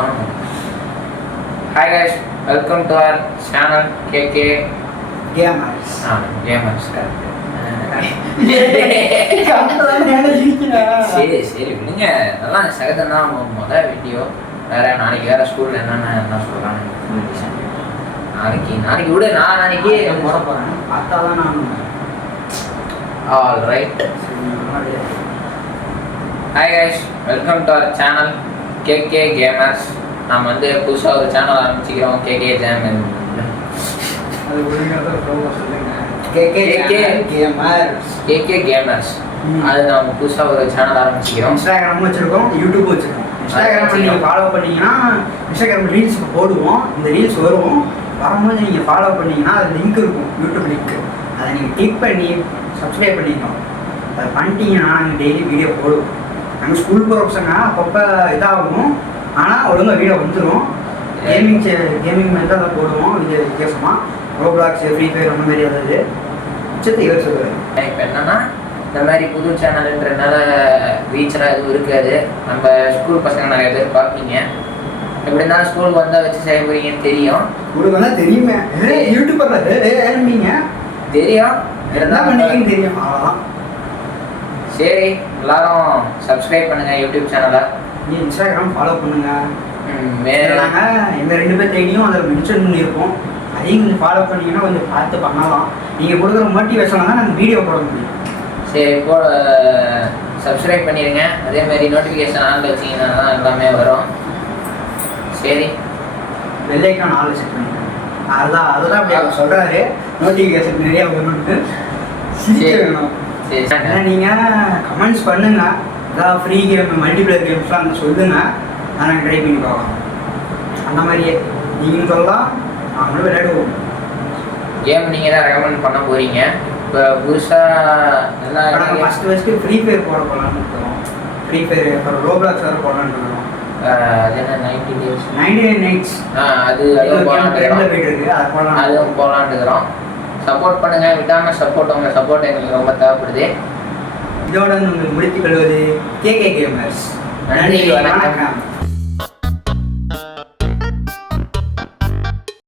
பண்ணணும். Hi guys, welcome to our channel KK Gamers. Gamers. சரி விடுங்க, அதெல்லாம் சகஜம் தான். முதல் வீடியோ வேற, நாளைக்கு வேற ஸ்கூல்ல என்ன சொல்றாங்க நாளைக்கு விட நான் நாளைக்கு முறை போறேன் பார்த்தாதான் நான். All right. Hi guys, welcome to our channel KK Gamers. நம்ம வந்து புதுசாக ஒரு சேனல் ஆரம்பிச்சுக்கிறோம், KK Gamers. அது ஒழுங்காக சொல்லுங்க. KK Gamers. அது நம்ம புதுசாக ஒரு சேனல் ஆரம்பிச்சுக்கிறோம். இன்ஸ்டாகிராமும் வச்சிருக்கோம், யூடியூப் வச்சிருக்கோம். இன்ஸ்டாகிராம் நீங்கள் ஃபாலோ பண்ணீங்கன்னா இன்ஸ்டாகிராம் ரீல்ஸ் போடுவோம். இந்த ரீல்ஸ் வரும்போது நீங்கள் ஃபாலோ பண்ணீங்கன்னா அது லிங்க் இருக்கும், யூடியூப் லிங்க். அதை நீங்கள் கிளிக் பண்ணி சப்ஸ்கிரைப் பண்ணிக்கணும். அதை பண்ணிட்டீங்கன்னா நாங்கள் டெய்லி வீடியோ போடுவோம். நாங்கள் ஸ்கூல் போகிற பசங்க அப்பப்போ இதாகும், ஆனால் ஒழுங்காக வீடியோ வந்துடும். கேமிங் மாதிரி தான் போடுவோம். இது வித்தியாசமாக ரோப்ளாக்ஸ், ஃப்ரீ ஃபயர் அந்த மாதிரி ஏதாவது உச்சத்தை இவர் சொல்லுவார். இப்போ என்னன்னா, இந்த மாதிரி புது சேனல்ன்றனால ரீச்சராக எதுவும் இருக்காது. நம்ம ஸ்கூல் பசங்க நிறைய பேர் பார்ப்பீங்க. எப்படி இருந்தாலும் ஸ்கூலுக்கு வந்தால் வச்சு செய்ய போறீங்கன்னு தெரியும். உங்களுக்கு வந்தால் தெரியுமே, யூடியூபரில் ஏற்பீங்க தெரியும், என்ன பண்ணீங்கன்னு தெரியும், அவ்வளோதான். சரி, எல்லாரும் சப்ஸ்கிரைப் பண்ணுங்க யூடியூப் சேனலை. நீங்கள் இன்ஸ்டாகிராம் ஃபாலோ பண்ணுங்க. நாங்கள் எங்கள் 2 பேர் தேடியும் அதில் மென்ஷன் பண்ணியிருப்போம். அதையும் கொஞ்சம் ஃபாலோ பண்ணிங்கன்னா கொஞ்சம் பார்த்து பண்ணலாம். நீங்கள் கொடுக்குற மோட்டிவேஷனாக தான் நாங்கள் வீடியோ போட முடியும். சரி, இப்போ சப்ஸ்கிரைப் பண்ணிடுங்க. அதேமாதிரி நோட்டிஃபிகேஷன் ஆனில் வச்சிங்கன்னா தான் எல்லாமே வரும். சரி, வெள்ளைக்கான ஆள் செட் பண்ணிடுங்க. அதுதான் அப்படி அவர் சொல்கிறாரு, நோட்டிஃபிகேஷன் நிறையா வரணும்ட்டு. சிரிக்க வேணும். சரி, ஏன்னா நீங்கள் கமெண்ட்ஸ் பண்ணுங்கள். அதான் ஃப்ரீ கேம், மல்டிப்ளேயர் கேம்ஸ்லாம் அந்த சொல்லுங்கள், நாங்கள் ட்ரை பண்ணி பார்க்கலாம். அந்த மாதிரியே நீங்களும் சொல்லலாம், நாங்களும் விளையாடுவோம். கேம் நீங்கள் தான் ரெக்கமெண்ட் பண்ண போகிறீங்க. இப்போ புதுசாக எல்லாம் ஃபஸ்ட்டு ஃப்ரீ ஃபயர் போகலான்னு இருக்கிறோம். ஃப்ரீ ஃபயர் அப்புறம் ரோப்ளாக்ஸ் வேறு போகலான்னு இருக்கிறோம். அது என்ன 99 nights அதுவும் போகலான்னு இருக்கிறோம். சப்போர்ட் பண்ணுங்கள், விடாமல் சப்போர்ட். உங்கள் சப்போர்ட் எங்களுக்கு ரொம்ப தேவைப்படுது. இதோட உங்களுக்கு முடித்துக் கொள்வது KK Gamers. நன்றி, வணக்கம்.